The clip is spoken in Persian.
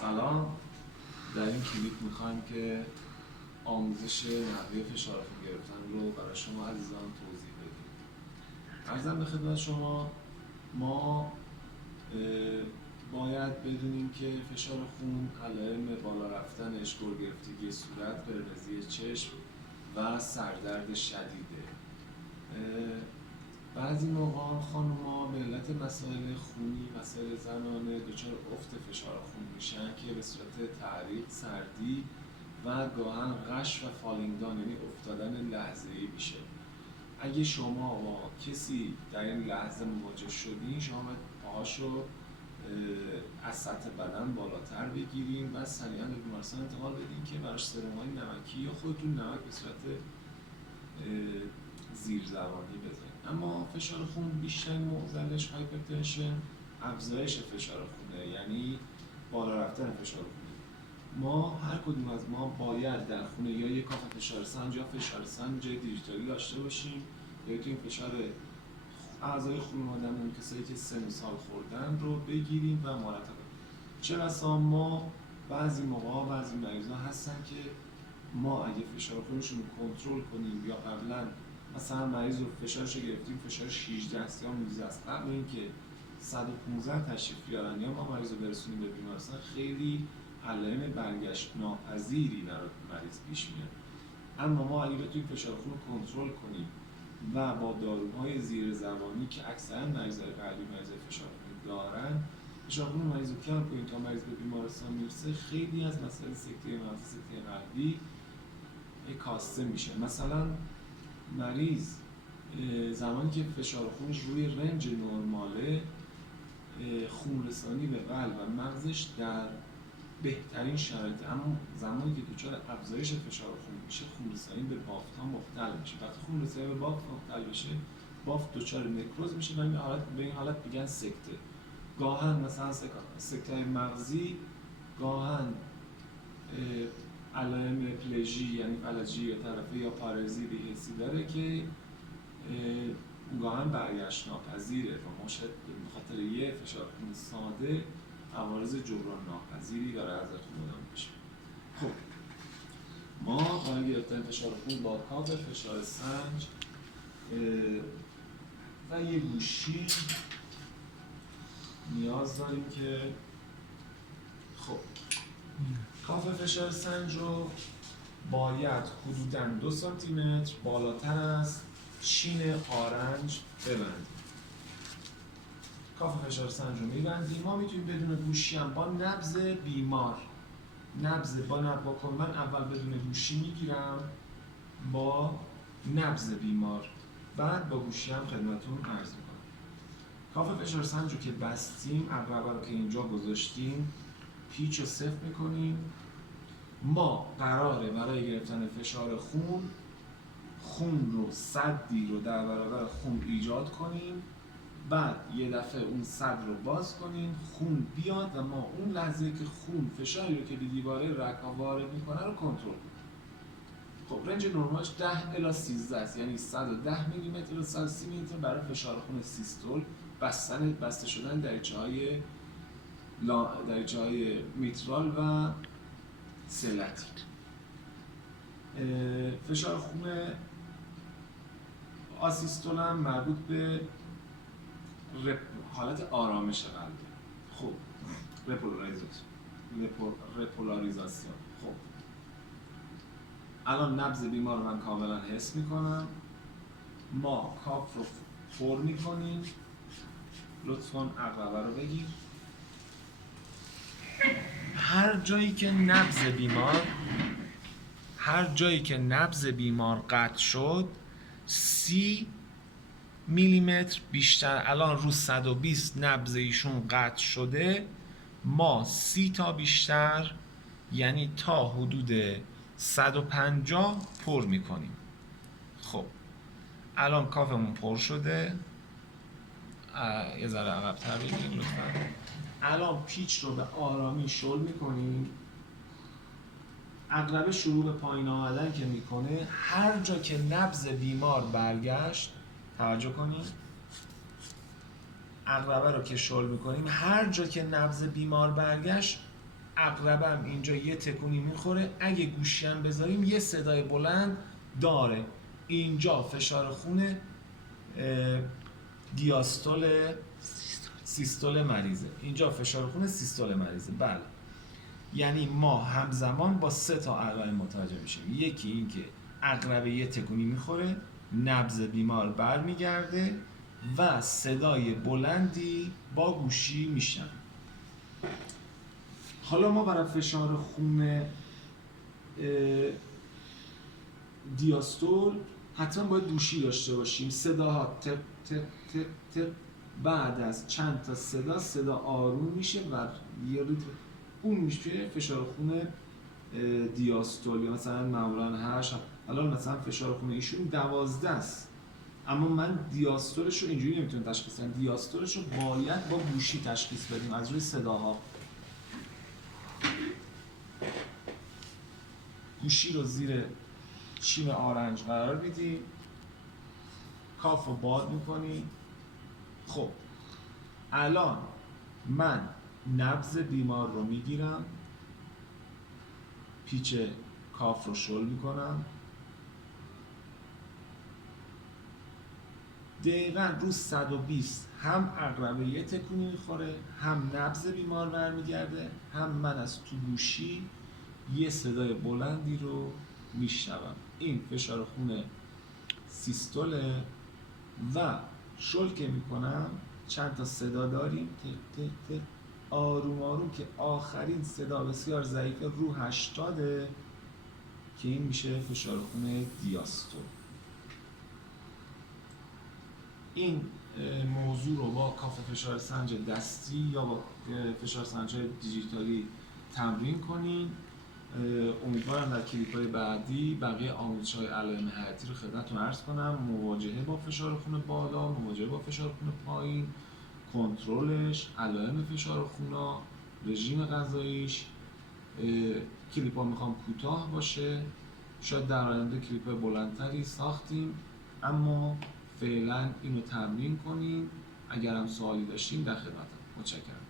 سلام. در این کلیپ میخوایم که آموزش نحوه فشار خون گرفتن رو برای شما عزیزان توضیح بدیم. عرضم به خدمت شما ما باید بدونیم که فشار خون علائم بالا رفتن اشتر گرفتگی صورت، قرمزی چشم و سردرد شدیده. بعضی موقع خانوما به علت مسائل خونی، مسائل زنانه دچار افت فشار خون میشن که به صورت تعریق، سردی و گاهن غش و فالینگدان، یعنی افتادن لحظه‌ای میشه. اگه شما با کسی در این لحظه مواجه شدین، شما باید پاهاشو از سطح بدن بالاتر بگیرین و سریعا به بیمارستان انتقال بدین که براش سرمای نمکی یا خودتون نمک به صورت زیرزبانی بزنید. اما فشار خون بیشتر معضلش هایپرتنشن، افزایش فشار خونه، یعنی بالا رفتن فشار خونه. ما هر کدوم از ما باید در خونه یا یک کاف فشار سنج یا فشار سنج دیجیتالی داشته باشیم یا بتونیم فشار اعضای خانواده‌مون، کسایی که سن و سال خوردن رو بگیریم و مرتب کنیم. چه بسا ما بعضی موقع بعضی مریضا هستن که ما اگه فشار خونشون رو کنترل کنیم یا قبلا مثلا مریض رو فشارش گرفتیم فشار 16 است یا 19 است، قبل اینکه 115 تشریف بیارن یا ما مریض رو برسونیم به بیمارستان، خیلی علائم برگشت ناپذیری برای مریض پیش میاد. اما ما اگه بتونیم فشار خون رو کنترل کنیم و با داروهای زیر زبانی که اکثرا مریضای قلبی مریضای فشار خون دارن، فشار خون مریض رو کم کنیم تا مریض به بیمارستان میرسه، خیلی از مسائل سکته مغزی، سکته قلبی کاسته میشه. مثلا مریض زمانی که فشار خونش روی رنج نرماله، خون رسانی به قلب و مغزش در بهترین شرایط، اما زمانی که دچار افزایش فشار خون میشه، خون رسانی به بافت ها مختل میشه. وقتی خون رسانی به بافت مختل بشه، بافت دچار نکروز میشه و به این حالت میگن سکته. گاهن مثلا سکته مغزی، گاهن علائم پلژی یعنی فلجی یا طرفه یا پارزی به حسی داره که گاهن برگشت ناپذیره و ما شاید به خاطر یه فشار خون ساده عوارض جبران ناپذیری داره از خونمون میشه. خب ما برای گرفتن فشار خون با کاف فشار سنج و یه گوشی نیاز داریم که خب کاف فشار سنج رو باید حدوداً 2 سانتی متر بالاتر از چین آرنج ببندیم. کاف فشار سنج رو میبندیم. ما میتونیم بدون گوشی هم با نبض بیمار، من اول بدون گوشی میگیرم با نبض بیمار، بعد با گوشی هم خدمتتون عرض میکنم. کاف فشار سنج رو که بستیم، عقربه رو که اینجا گذاشتیم، پیچ رو صفر میکنیم. ما قراره برای گرفتن فشار خون رو صدی رو در برابر خون ایجاد کنیم، بعد یه دفعه اون صد رو باز کنیم، خون بیاد و ما اون لحظه که خون فشاری رو که به دیواره رگ‌ها وارد میکنه رو کنترل کنیم. خب رنج نرمالش 10 الی 13 است، یعنی 110 میلیمتر الی 130 میلیمتر برای فشار خون سیستول، بسته شدن دریچه‌های میترال و سلتی. فشار خون آسیستول هم مربوط به حالت آرامش قلبه. خب رپولاریزاسیون. خب الان نبض بیمار رو من کاملا حس میکنم. ما کاف رو پر میکنیم. لطفاً عقربه رو بگیر. هر جایی که نبض بیمار قطع شد 30 میلیمتر بیشتر، الان رو 120 نبض ایشون قطع شده، ما 30 تا بیشتر یعنی تا حدود 150 پر میکنیم. خب الان کافمون پر شده. یه ذره عقب‌تر بگیرید لطفاً. الان پیچ رو به آرامی شل میکنیم. عقربه شروع به پایین آمدن که میکنه، هر جا که نبض بیمار برگشت، توجه کنید، عقربه رو که شل میکنیم، هر جا که نبض بیمار برگشت عقربم اینجا یه تکونی میخوره، اگه گوشی هم بذاریم یه صدای بلند داره. اینجا فشار خون دیاستول سیستول مریضه، اینجا فشار خون سیستول مریضه. بله، یعنی ما همزمان با 3 تا علائم متوجه میشیم. یکی این که عقربه یه تکونی میخوره، نبض بیمار برمیگرده و صدای بلندی با گوشی میشنویم. حالا ما برای فشار خون دیاستول حتما باید گوشی داشته باشیم. صداها تپ تپ تپ تپ، بعد از چند تا صدا آروم میشه و یه ریتم اون میشه فشار خون دیاستول. یا مثلا معمولا 8، الان مثلا فشار خون ایشون 12 است، اما من دیاستولش رو اینجوری نمیتونم تشخیص بدم، دیاستولش رو باید با گوشی تشخیص بدیم از روی صداها. گوشی رو زیر چین آرنج قرار میدیم، کاف رو باد میکنیم. خب الان من نبض بیمار رو میگیرم، پیچ کاف رو شل میکنم، دقیقاً رو 120 هم عقربه یه تکونی میخوره، هم نبض بیمار برمیگرده، هم من از تو گوشی یه صدای بلندی رو میشنوم. این فشار خون سیستوله و شل که میکنم چند تا صدا داریم، تک تک تک، آروم آروم، که آخرین صدا بسیار ضعیف رو 80 که این میشه فشار خون دیاستول. این موضوع رو با کاف فشار سنج دستی یا با فشار سنج دیجیتالی تمرین کنین. امیدوارم در کلیپ‌های بعدی بقیه آموزش‌های علائم حیاتی رو خدمتتون عرض کنم. مواجهه با فشار خون بالا، مواجهه با فشار خون پایین، کنترلش، علائم فشار خونا، رژیم غذاییش. کلیپ‌ها میخوام کوتاه باشه، شاید در آینده کلیپ بلندتری ساختیم، اما فعلا اینو تمرین کنین. اگرم سوالی داشتین در خدمتم. متشکرم.